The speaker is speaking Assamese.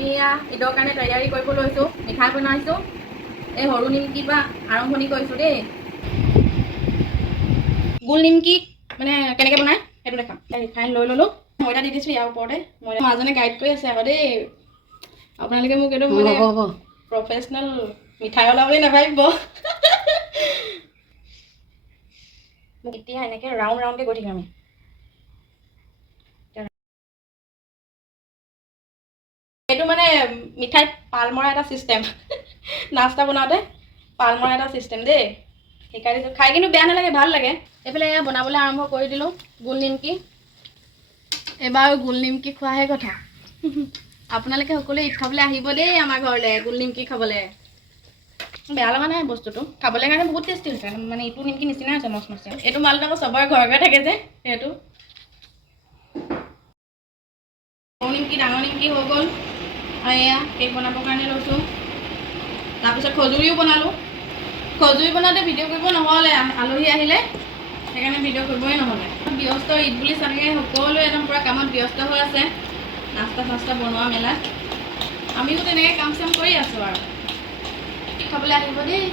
আমি ঈদৰ কাৰণে তৈয়াৰী কৰিব লৈছোঁ মিঠাই বনাইছোঁ এই সৰু নিমকি পৰা আৰম্ভণি কৰিছোঁ দেই গোল নিমকি মানে কেনেকৈ বনায় সেইটো দেখাম ৰিফাইন লৈ ল'লোঁ ময়দা দি দিছোঁ ইয়াৰ ওপৰতে ময়দা মাজনে গাইড কৰি আছে আকৌ দেই আপোনালোকে মোক এইটো মানে প্ৰফেচনেল মিঠাই ওলা বুলি নাভাবিব মোক এতিয়া এনেকৈ ৰাউণ্ডকৈ গৈ থাকিম আমি এইটো মানে মিঠাইত পাল মৰা এটা চিষ্টেম নাস্তা বনাওঁতে পাল মৰা এটা চিষ্টেম দেই শিকাই দিছোঁ খাই কিন্তু বেয়া নালাগে ভাল লাগে এইফালে এয়া বনাবলৈ আৰম্ভ কৰি দিলোঁ গোল নিমকি এবাৰ গোল নিমকি খোৱাহে কথা আপোনালোকে সকলোৱে ঈদ খাবলৈ আহিব দেই আমাৰ ঘৰলৈ গোল নিমকি খাবলৈ বেয়া লগা নাই বস্তুটো খাবলৈ কাৰণে বহুত টেষ্টি হৈছে মানে ইটো নিমকি নিচিনা হৈছে মচমচীয়া এইটো মালটো আকৌ চবৰে ঘৰে থাকে যে সেইটো সৰু নিমকি ডাঙৰ নিমকি হৈ গ'ল আৰু এয়া কেক বনাবৰ কাৰণে লৈছোঁ তাৰপিছত খজুৰিও বনালোঁ খজুৰি বনাওঁতে ভিডিঅ' কৰিব নহ'লে আলহী আহিলে সেইকাৰণে ভিডিঅ' কৰিবই নহ'লে ব্যস্ত ঈদ বুলি চাগে সকলোৱে একদম পূৰা কামত ব্যস্ত হৈ আছে নাস্তা চাস্তা বনোৱা মেলা আমিও তেনেকৈ কাম চাম কৰি আছোঁ আৰু খাবলৈ আহিব দেই